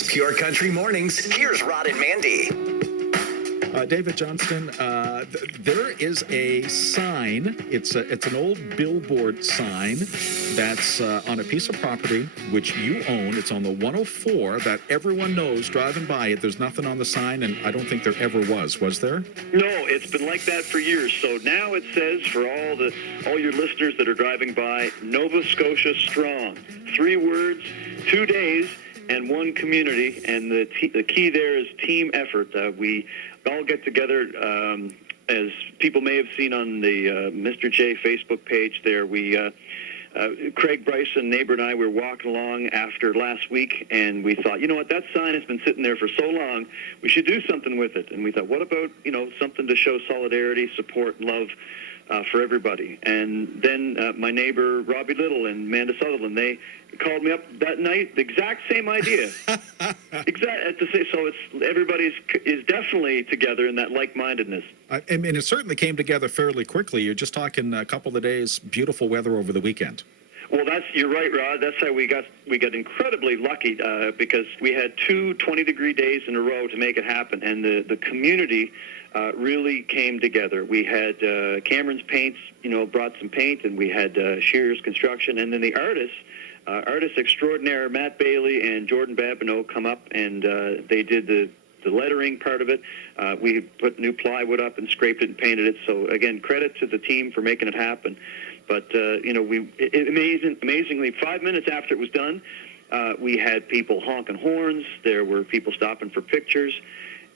It's Pure Country Mornings. Here's Rod and Mandy. David Johnston, there is a sign. It's an old billboard sign that's on a piece of property which you own. It's on the 104 that everyone knows driving by it. There's nothing on the sign, and I don't think there ever was. Was there? No, it's been like that for years. So now it says for all your listeners that are driving by, Nova Scotia Strong. 3 words, 2 days, and 1 community. And the key there is team effort. We all get together, as people may have seen on the Mr. J Facebook page there. Craig Bryson, neighbor, and I were walking along after last week, and we thought, you know what, that sign has been sitting there for so long, we should do something with it. And we thought, what about, something to show solidarity, support, and love for everybody. And then my neighbor, Robbie Little and Amanda Sutherland, they called me up that night, the exact same idea. So everybody is definitely together in that like-mindedness. I mean, it certainly came together fairly quickly. You're just talking a couple of days, beautiful weather over the weekend. Well, you're right, Rod. That's how we got incredibly lucky because we had 2 20-degree days in a row to make it happen, and the community really came together. We had Cameron's Paints, brought some paint, and we had Shearer's Construction, and then the artists extraordinaire Matt Bailey and Jordan Babineau come up, and they did the lettering part of it. We put new plywood up and scraped it and painted it. So again, credit to the team for making it happen. But amazingly, 5 minutes after it was done, we had people honking horns. There were people stopping for pictures.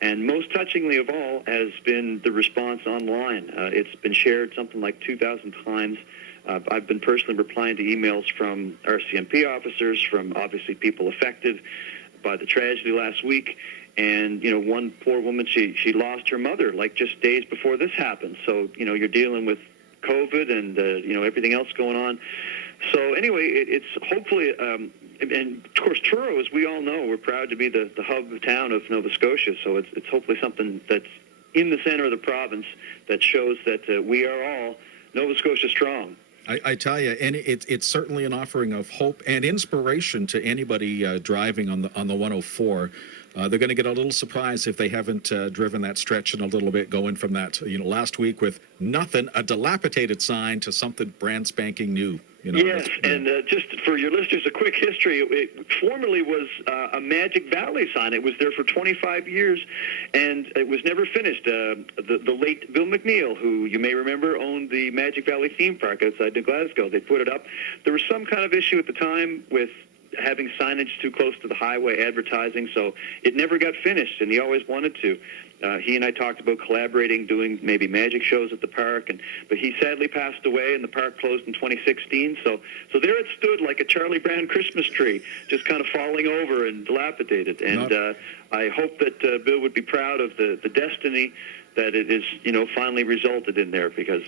And most touchingly of all has been the response online. It's been shared something like 2,000 times. I've been personally replying to emails from RCMP officers, from obviously people affected by the tragedy last week. And, one poor woman, she lost her mother like just days before this happened. So, you're dealing with COVID and, everything else going on. So anyway, it's hopefully, and of course, Truro, as we all know, we're proud to be the hub town of Nova Scotia. So it's hopefully something that's in the center of the province that shows that we are all Nova Scotia strong. I tell you, and it's certainly an offering of hope and inspiration to anybody driving on the 104. They're going to get a little surprised if they haven't driven that stretch in a little bit, going from that last week with nothing, a dilapidated sign, to something brand spanking new. Yes, and just for your listeners, a quick history. It formerly was a Magic Valley sign. It was there for 25 years, and it was never finished. The late Bill McNeil, who you may remember, owned the Magic Valley theme park outside New Glasgow. They put it up. There was some kind of issue at the time with having signage too close to the highway, advertising, so it never got finished, and he always wanted to. He and I talked about collaborating, doing maybe magic shows at the park, but he sadly passed away, and the park closed in 2016. So there it stood like a Charlie Brown Christmas tree, just kind of falling over and dilapidated. And I hope that Bill would be proud of the destiny that it is, finally resulted in there, because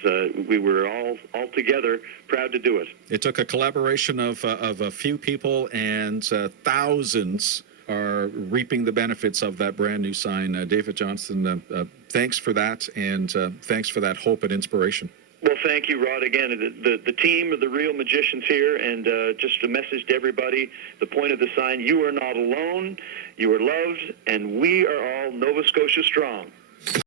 we were all together proud to do it. It took a collaboration of a few people, and thousands are reaping the benefits of that brand new sign. David Johnston, thanks for that, and thanks for that hope and inspiration. Well, thank you, Rod. Again, the team are the real magicians here, and just a message to everybody, the point of the sign, you are not alone, you are loved, and we are all Nova Scotia strong.